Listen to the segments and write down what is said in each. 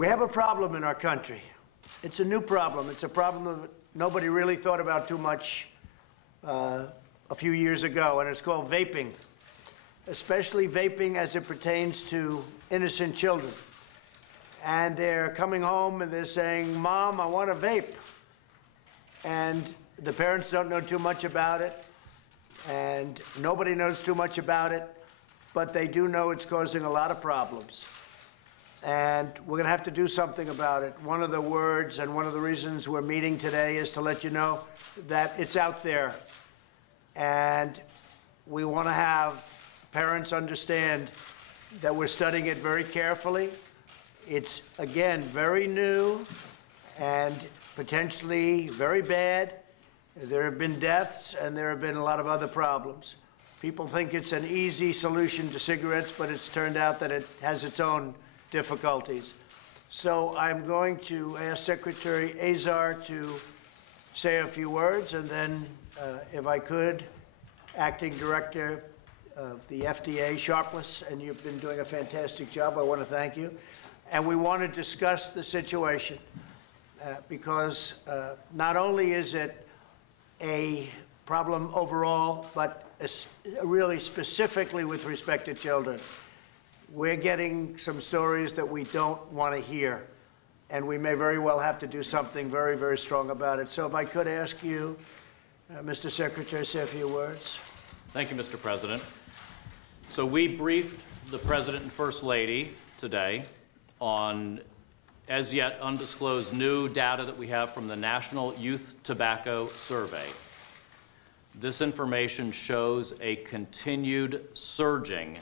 We have a problem in our country. It's a new problem. It's a problem that nobody really thought about too much a few years ago, and it's called vaping, especially vaping as it pertains to innocent children. And they're coming home and they're saying, "Mom, I want to vape." And the parents don't know too much about it, and nobody knows too much about it, but they do know it's causing a lot of problems. And we're going to have to do something about it. One of the words and one of the reasons we're meeting today is to let you know that it's out there. And we want to have parents understand that we're studying it very carefully. It's, again, very new and potentially very bad. There have been deaths and there have been a lot of other problems. People think it's an easy solution to cigarettes, but it's turned out that it has its own difficulties. So I'm going to ask Secretary Azar to say a few words, and then, if I could, Acting Director of the FDA, Sharpless, and you've been doing a fantastic job. I want to thank you. And we want to discuss the situation because not only is it a problem overall, but really specifically with respect to children. We're getting some stories that we don't want to hear, and we may very well have to do something very, very strong about it. So if I could ask you, Mr. Secretary, say a few words. Thank you, Mr. President. So we briefed the President and First Lady today on as yet undisclosed new data that we have from the National Youth Tobacco Survey. This information shows a continued surging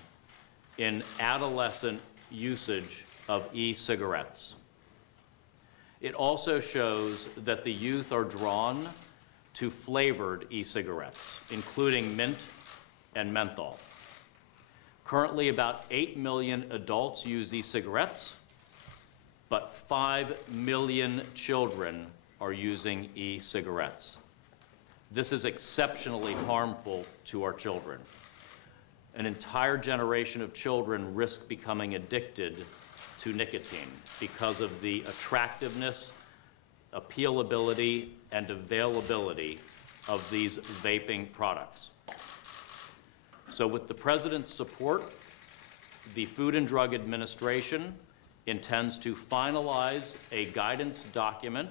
in adolescent usage of e-cigarettes. It also shows that the youth are drawn to flavored e-cigarettes, including mint and menthol. Currently, about 8 million adults use e-cigarettes, but 5 million children are using e-cigarettes. This is exceptionally harmful to our children. An entire generation of children risk becoming addicted to nicotine because of the attractiveness, appealability, and availability of these vaping products. So with the President's support, the Food and Drug Administration intends to finalize a guidance document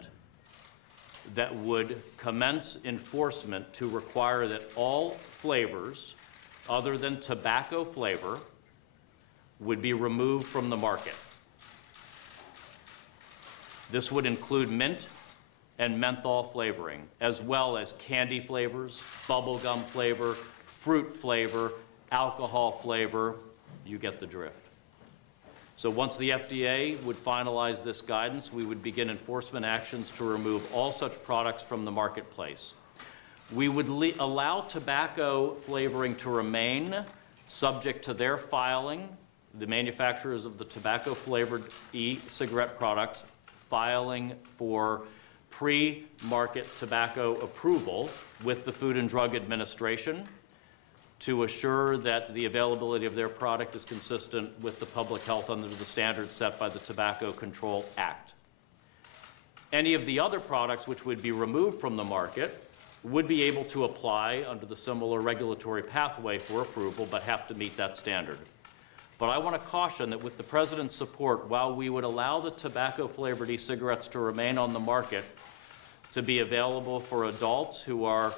that would commence enforcement to require that all flavors other than tobacco flavor would be removed from the market. This would include mint and menthol flavoring, as well as candy flavors, bubblegum flavor, fruit flavor, alcohol flavor. You get the drift. So once the FDA would finalize this guidance, we would begin enforcement actions to remove all such products from the marketplace. We would allow tobacco flavoring to remain subject to their filing, the manufacturers of the tobacco-flavored e-cigarette products filing for pre-market tobacco approval with the Food and Drug Administration to assure that the availability of their product is consistent with the public health under the standards set by the Tobacco Control Act. Any of the other products which would be removed from the market would be able to apply under the similar regulatory pathway for approval, but have to meet that standard. But I want to caution that with the President's support, while we would allow the tobacco-flavored e-cigarettes to remain on the market to be available for adults who are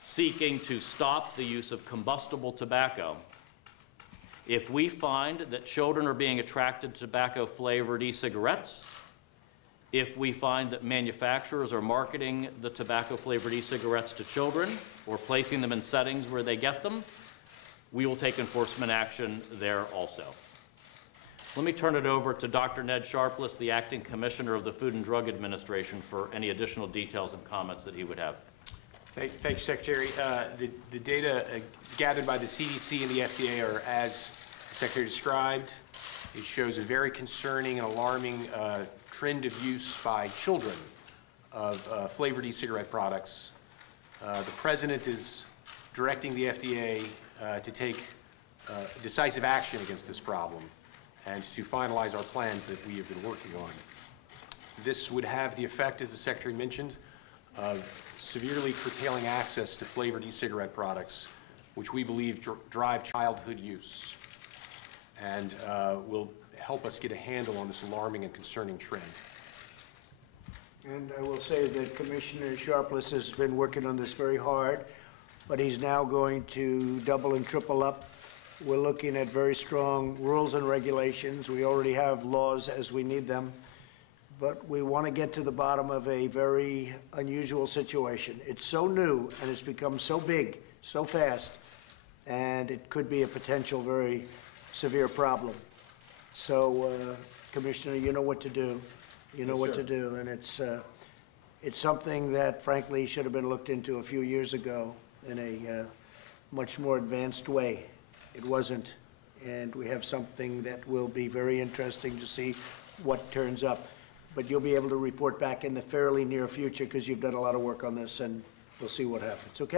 seeking to stop the use of combustible tobacco, if we find that children are being attracted to tobacco-flavored e-cigarettes, if we find that manufacturers are marketing the tobacco-flavored e-cigarettes to children or placing them in settings where they get them, we will take enforcement action there also. Let me turn it over to Dr. Ned Sharpless, the Acting Commissioner of the Food and Drug Administration, for any additional details and comments that he would have. Thank you, Secretary. The data gathered by the CDC and the FDA are as the Secretary described. It shows a very concerning and alarming trend of use by children of flavored e-cigarette products. The President is directing the FDA to take decisive action against this problem. and to finalize our plans that we have been working on. This would have the effect, as the Secretary mentioned, of severely curtailing access to flavored e-cigarette products, which we believe drive childhood use, and will help us get a handle on this alarming and concerning trend. And I will say that Commissioner Sharpless has been working on this very hard, but he's now going to double and triple up. We're looking at very strong rules and regulations. We already have laws as we need them, but we want to get to the bottom of a very unusual situation. It's so new and it's become so big, so fast, and it could be a potential very severe problem. So, Commissioner, you know what to do. You know what to do, and it's something that, frankly, should have been looked into a few years ago in a much more advanced way. It wasn't, and we have something that will be very interesting to see what turns up. But you'll be able to report back in the fairly near future because you've done a lot of work on this, and we'll see what happens, okay?